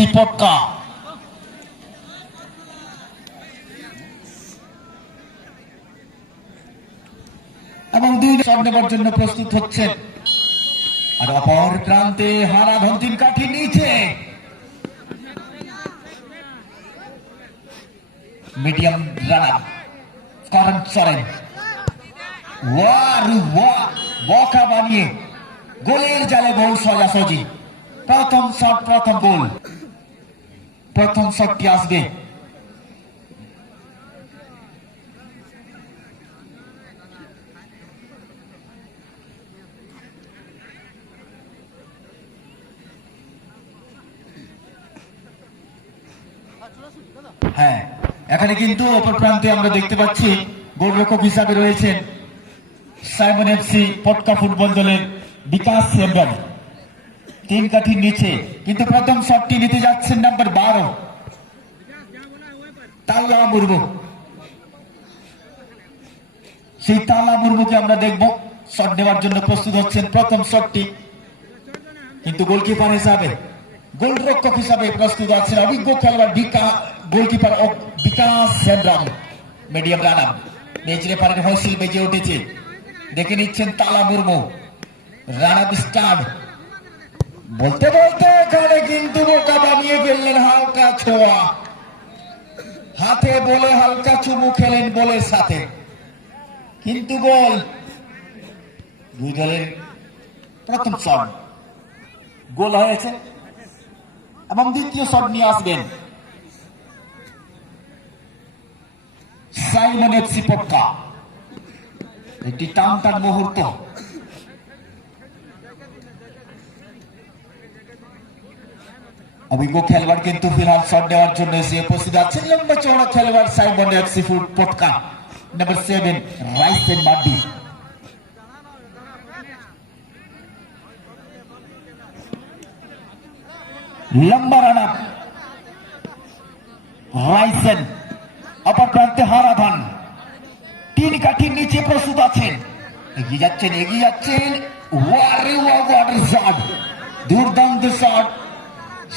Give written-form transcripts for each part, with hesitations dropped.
FC পটকা। এবং দুই শট নেবার জন্য প্রস্তুত হচ্ছেন। আর অপর প্রান্তে হারাধন তিন কাঠি নিচে মিডিয়াম রানার করণ সরেন বকা বানিয়ে গোলের জালে গোল সোজাসুজি। প্রথম শট, প্রথম গোল, প্রথম শটটি আসবে হ্যাঁ। এখানে কিন্তু অপর প্রান্তে আমরা দেখতে পাচ্ছি গোলরক্ষক হিসাবে রয়েছেন সাইমন এফসি পটকা ফুটবল দলের বিকাশ সেবন। তিন কাঠির নিচে কিন্তু প্রথম শটটি নিতে যাচ্ছেন নাম্বার 12 তালা মুর্মু। সেই তালা মুর্মুকে আমরা দেখব শট নেওয়ার জন্য প্রস্তুত হচ্ছেন। প্রথম শটটি কিন্তু গোলকিপার হিসাবে, গোলরক্ষক হিসাবে প্রস্তুত আছেন অভিজ্ঞ খেলোয়াড় গোলকিপার বিকাশ সেবরাম। মিডিয়াম রানার ম্যাচ রেফারির হুইসেল বেজে উঠেছে। দেখে নিচ্ছেন তালা মুর্মু। রানার স্টার্ট বলতে বলতে এখানে কিন্তু বোকা বানিয়ে ফেললেন। হালকা ছোঁয়া হাতে বলে হালকা চুমু খেলেন বলের সাথে, কিন্তু গোল। দুই দলের প্রথম শট গোল হয়েছে এবং দ্বিতীয় শট নিয়ে আসবেন সাইমন এফসি পটকা। একটি টান মুহূর্ত। অভিজ্ঞ খেলোয়াড় কিন্তু ফিলহাল শট নেওয়ার জন্য এসে উপস্থিত আছেন লম্বা চওড়া খেলোয়াড় সাইমন এফসি পটকা নাম্বার 7 রাইসেন মার্ডি। লম্বা রানার রাইসেন, অপর প্রান্তে হারাধন তিন কাঠির নিচে প্রস্তুত আছেন। এগিয়ে যাচ্ছেন দুর্দান্ত শট।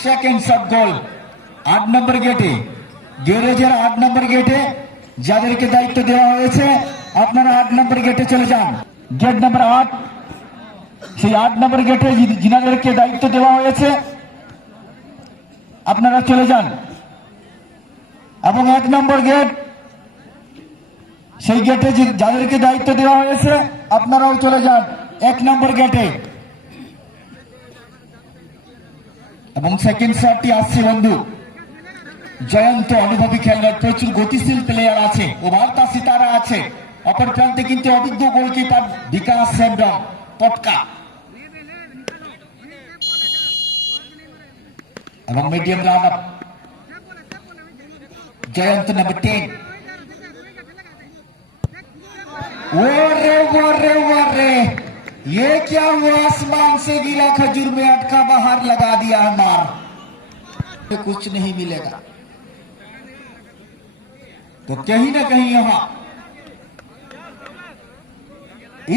Second shot goal. 8 নম্বর গেটে, গ্যারেজের 8 নম্বর গেটে যাদেরকে দায়িত্ব দেওয়া হয়েছে আপনারা 8 নম্বর গেটে চলে যান। গেট নাম্বার 8, সেই 8 নম্বর গেটে যিনাদেরকে দায়িত্ব দেওয়া হয়েছে আপনারা চলে যান। এবং 1 নম্বর গেট, সেই গেটে যাদেরকে দায়িত্ব দেওয়া হয়েছে আপনারাও চলে যান 1 নম্বর গেটে। এবং সেকেন্ড শটটি আসছে বন্ধু জয়ন্ত, অনুভবী খেলোয়াড়, প্রচুর গতিশীল প্লেয়ার আছে, ওভারতা সিতারা আছে। অপর প্রান্তে কিন্তু অভিজ্ঞ গোলকিপার বিকাশ সেবরাম পটকা। এবং মিডিয়াম রানার जयंत नंबर 10। वारे ये क्या हुआ? आसमान से गिरा खजूर में अटका, बाहर लगा दिया मार। कुछ नहीं मिलेगा। तो कहीं ना कहीं यहां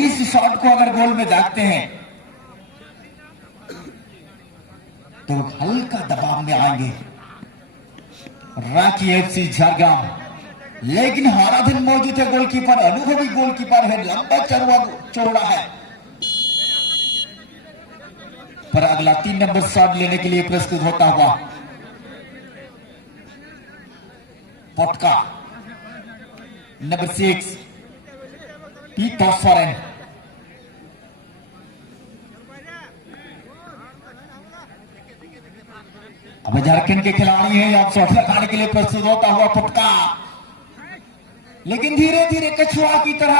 इस शॉट को अगर गोल में दागते हैं तो हल्का दबाव में आएंगे रांची एफसी झारग्राम। लेकिन हाराधन मौजूद है, गोलकीपर अनुभवी गोलकीपर है, लंबा चौड़ा है। पर अगला 3 नंबर शॉट लेने के लिए प्रस्तुत होता हुआ पटका नंबर 6 पीटर सोरेन। अब झारखंड के खिलाड़ी हैं, अब शॉट लगाने के लिए प्रस्तुत होता हुआ पटका, लेकिन धीरे धीरे कछुआ की तरह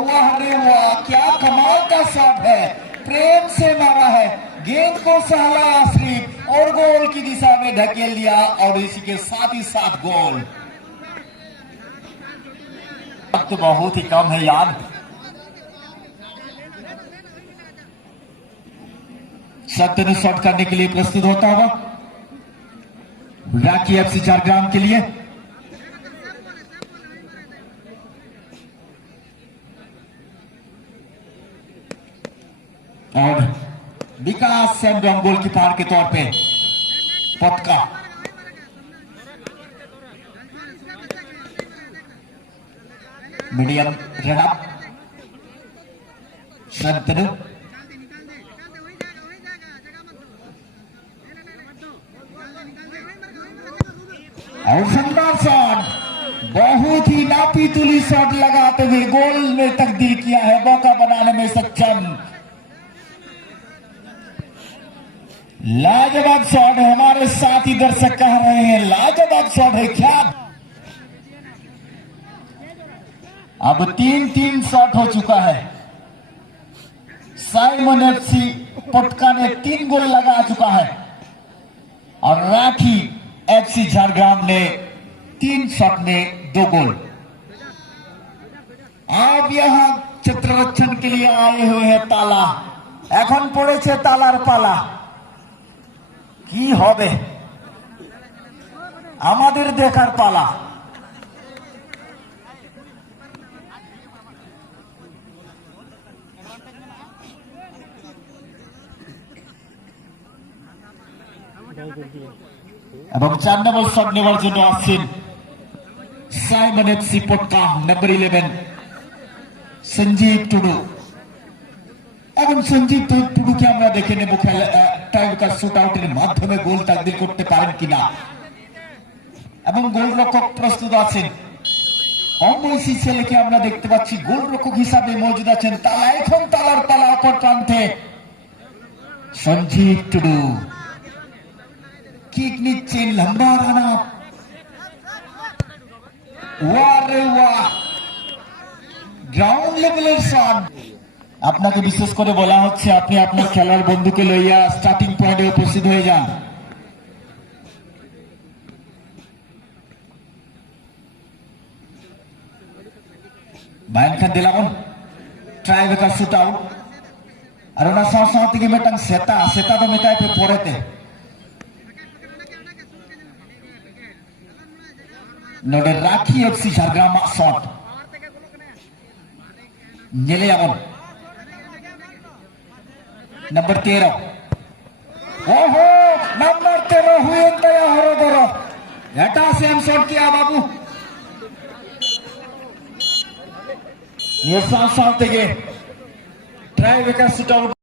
वाह रे वाह, क्या कमाल का शॉट है। प्रेम से मारा है, गेंद को सहलाया सिर्फ और गोल की दिशा में ढकेल दिया, और इसी के साथ ही साथ गोल। वक्त तो बहुत ही कम है यार। सत्य शॉट करने के लिए प्रस्तुत होता होगा रांची एफसी झारग्राम के लिए। और विकास सेमडोम गोलकीपर के तौर पे पटका मीडियम रन अप शांतनु और शानदार शॉट, बहुत ही नापी तुली शॉट लगाते हुए गोल में तब्दील किया है, मौका बनाने में सक्षम। लाजवाब शॉट है, हमारे साथी दर्शक कह रहे हैं लाजवाब शॉट है क्या। अब 3-3 शॉट हो चुका है। साइमन एफसी पटका ने 3 गोल लगा चुका है और राखी एफसी झारग्राम ने 3 शॉट में 2 गोल। अब यहां चित्ररक्षण के लिए आए हुए हैं ताला, এখন পড়েছে তালার পালা। কি হবে আমাদের দেখার পালা। এবং 4 নম্বর শট নেওয়ার জন্য আসছেন সাইমন এফসি পটকা নাম্বার 11 সঞ্জীব টুডু। এখন সঞ্জীব টুডুকে আমরা দেখে নেব টাইমকার শুট আউটের মাধ্যমে গোল তাকদির করতে পারেন কিনা। এবং গোলরক্ষক প্রস্তুত আছেন, কম বয়সী ছেলেকে আমরা দেখতে পাচ্ছি গোলরক্ষক হিসাবে মজুদ আছেন তালা। এখন তালার পালা অপর প্রান্তে সঞ্জীব টুডু কিক নিচ্ছেন, লম্বা রান আপ, গ্রাউন্ড লেভেলের শট। আপনাকে বিশেষ করে বলা হচ্ছে আপনি আপনার খেলার বন্ধুকে লইয়া স্টার্টিং পয়েন্টে উপস্থিত হয়ে যান। Mainkan dilawan try beka shoot out arona saw tigi metang seta do metai pe porete node Rakhi FC Jhargram shot nyele agon number 13 oho number 13 huyen daya horodoro eta same shot kiya babu ये साथ साथ try wicket shoot out